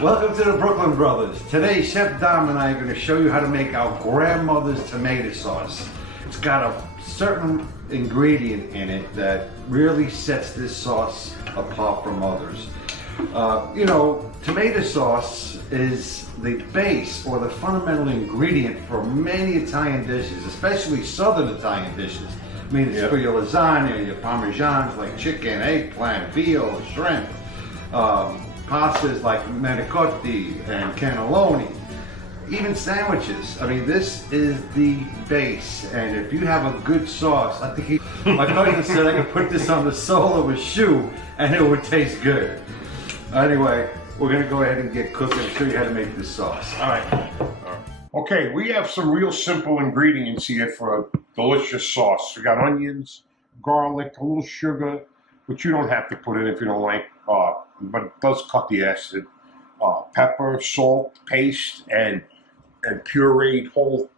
Welcome to the Brooklyn Brothers. Today, Chef Dom and I are going to show you how to make our grandmother's tomato sauce. It's got a certain ingredient in it that really sets this sauce apart from others. You know, tomato sauce is the base or the fundamental ingredient for many Italian dishes, especially Southern Italian dishes. I mean, it's for your lasagna, your parmesans like chicken, eggplant, veal, shrimp. Pastas like manicotti and cannelloni, even sandwiches. I mean, this is the base, and if you have a good sauce, I think my cousin said I could put this on the sole of a shoe and it would taste good. Anyway, we're gonna go ahead and get cooking and show you how to make this sauce. All right. Okay, we have some real simple ingredients here for a delicious sauce. We got onions, garlic, a little sugar, which you don't have to put in if you don't like, but it does cut the acid. Pepper, salt, paste, and pureed whole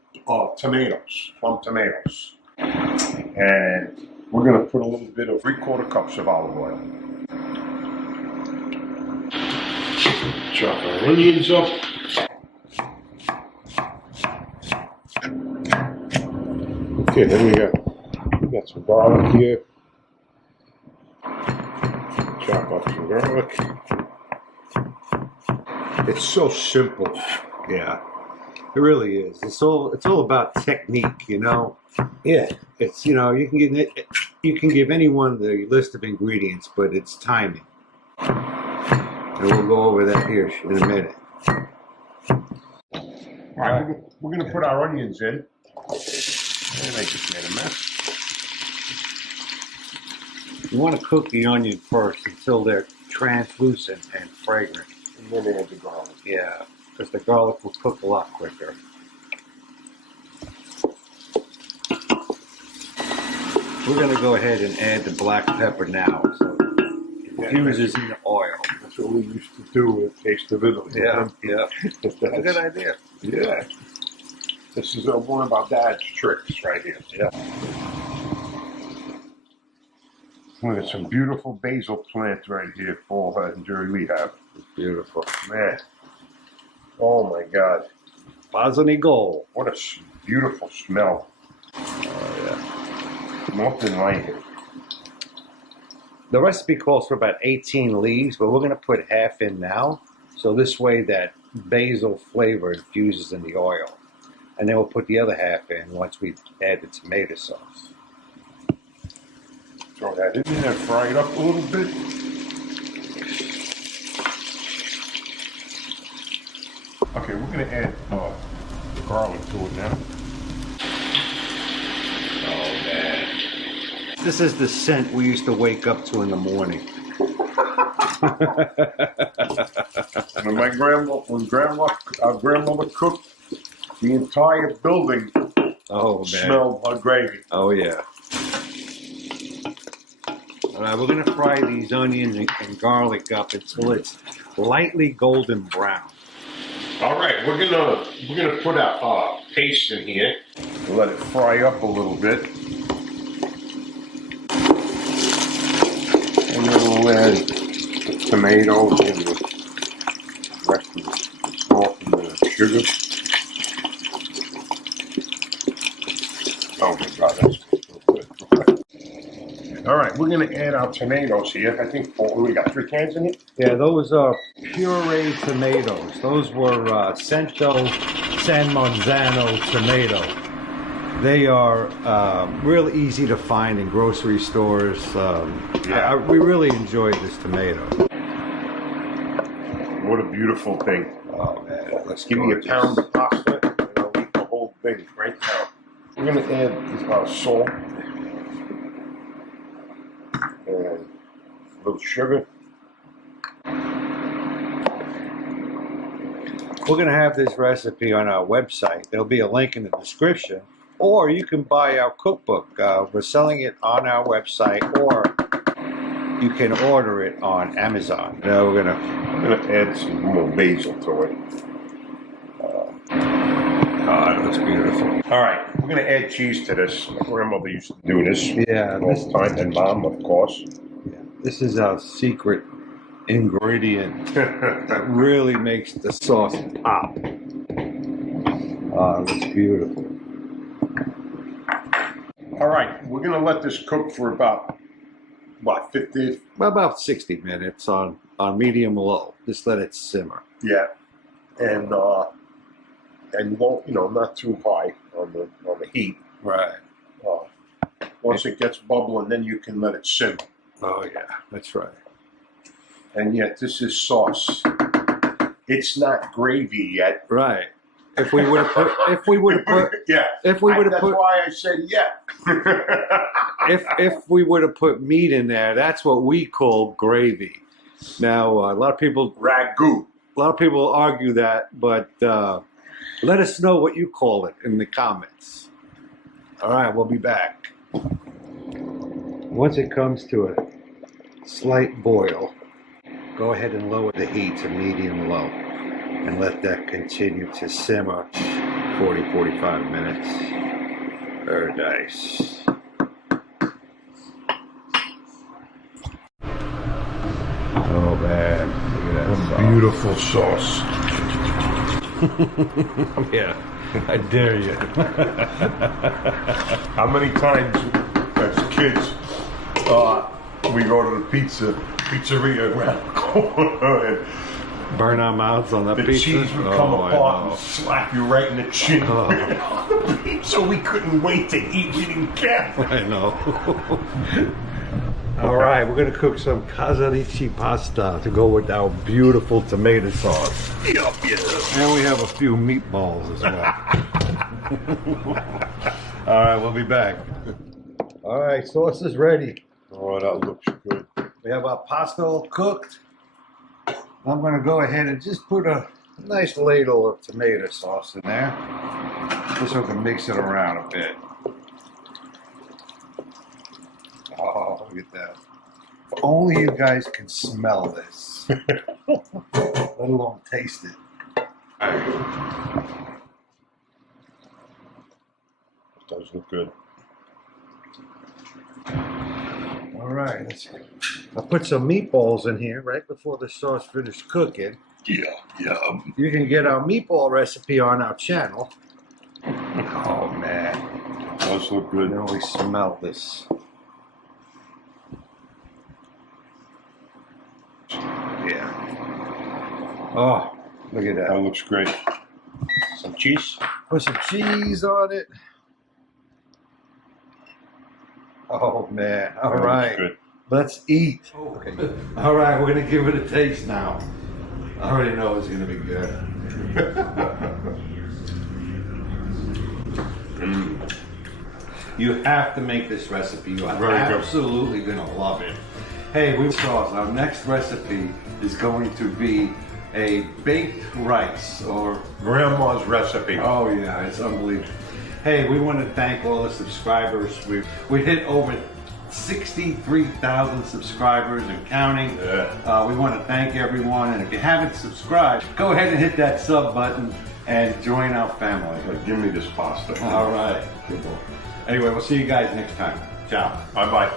tomatoes, plum tomatoes. And we're gonna put a little bit of 3/4 cups of olive oil. Chop our onions up. Okay, then we got some garlic here. Chop up some garlic. It's so simple. Yeah, it really is. It's all about technique, you know. Yeah. It's, you know, you can give anyone the list of ingredients, but it's timing. And we'll go over that here in a minute. All right, we're gonna put our onions in. And I just made a mess. You want to cook the onion first until they're translucent and fragrant. And then add the garlic. Yeah, because the garlic will cook a lot quicker. We're going to go ahead and add the black pepper now, so it fuses in the oil. That's what we used to do with Taste of Italy. Yeah, yeah. That's a good idea. Yeah. This is one of our dad's tricks right here. Yeah. Look at some beautiful basil plants right here for and Jerry we have. It's beautiful. Man. Oh my God. Basil gold. What a beautiful smell. Oh yeah. Nothing like it. The recipe calls for about 18 leaves, but we're going to put half in now. So this way that basil flavor infuses in the oil. And then we'll put the other half in once we add the tomato sauce. Throw that in there, fry it up a little bit. Okay, we're going to add garlic to it now. Oh, man. This is the scent we used to wake up to in the morning. When our grandmother cooked, the entire building smelled like gravy. Oh, yeah. All right, we're going to fry these onions and garlic up until it's lightly golden brown. All right, we're gonna put our paste in here and let it fry up a little bit. And then we'll add the tomatoes and the rest of the salt and the sugar. Oh my God, that's so good. All right, we're going to add our tomatoes here. I think we got 3 cans in it. Yeah, those are pureed tomatoes. Those were Cento San Marzano tomato. They are real easy to find in grocery stores. We really enjoyed this tomato. What a beautiful thing. Oh man, let's give me a pound of pasta and I'll eat the whole thing right now. We're going to add salt and a little sugar. We're going to have this recipe on our website. There'll be a link in the description. Or you can buy our cookbook. We're selling it on our website, or you can order it on Amazon. Now we're gonna add some more basil to it. It looks beautiful. All right, we're gonna add cheese to this. My grandmother used to do this. Yeah, all the time, and Mom, of course. Yeah, this is our secret ingredient that really makes the sauce pop. Oh, it looks beautiful. All right, we're gonna let this cook for about what, 50? About 60 minutes on medium low. Just let it simmer. Yeah, and won't, not too high on the heat. Right. Once it gets bubbling, then you can let it simmer. Oh yeah, that's right. And yet, this is sauce. It's not gravy yet. Right. If we would have put, Yeah. if we would have That's put, why I said yeah. if we would have put meat in there, that's what we call gravy. Now, a lot of people Ragu. argue that, but let us know what you call it in the comments. All right, we'll be back. Once it comes to a slight boil, go ahead and lower the heat to medium low and let that continue to simmer 40-45 minutes. Very nice. Oh man, look at that sauce. Beautiful sauce. Yeah, I dare you. How many times as kids we go to the pizzeria around the corner and Burn our mouths on the the pizza. cheese would come apart and slap you right in the chin. So we couldn't wait to eat. We didn't care. I know. All right, we're gonna cook some casarici pasta to go with our beautiful tomato sauce. Yup. And we have a few meatballs as well. All right, we'll be back. All right, sauce is ready. Oh, that looks good. We have our pasta all cooked. I'm going to go ahead and just put a nice ladle of tomato sauce in there, just so we can mix it around a bit. Oh, look at that. If only you guys can smell this, let alone taste it. All right. It does look good. All right, I'll put some meatballs in here right before the sauce finishes cooking. Yeah. You can get our meatball recipe on our channel. Oh man, It does look good. I can only smell this. Yeah. Oh, look at That that. looks great. Some cheese. Put some cheese on it. Oh man. All That looks right. good. Let's eat. Okay. All right, we're gonna give it a taste now. I already know it's gonna be good. You have to make this recipe. You are Very good. absolutely gonna love it. Hey, our next recipe is going to be a baked rice or Grandma's recipe. oh yeah, it's unbelievable. Hey, we want to thank all the subscribers. We hit over 63,000 subscribers and counting. Yeah. We want to thank everyone, and if you haven't subscribed, go ahead and hit that sub button and join our family. Give me this pasta. All right. Anyway, we'll see you guys next time. Ciao. Bye-bye.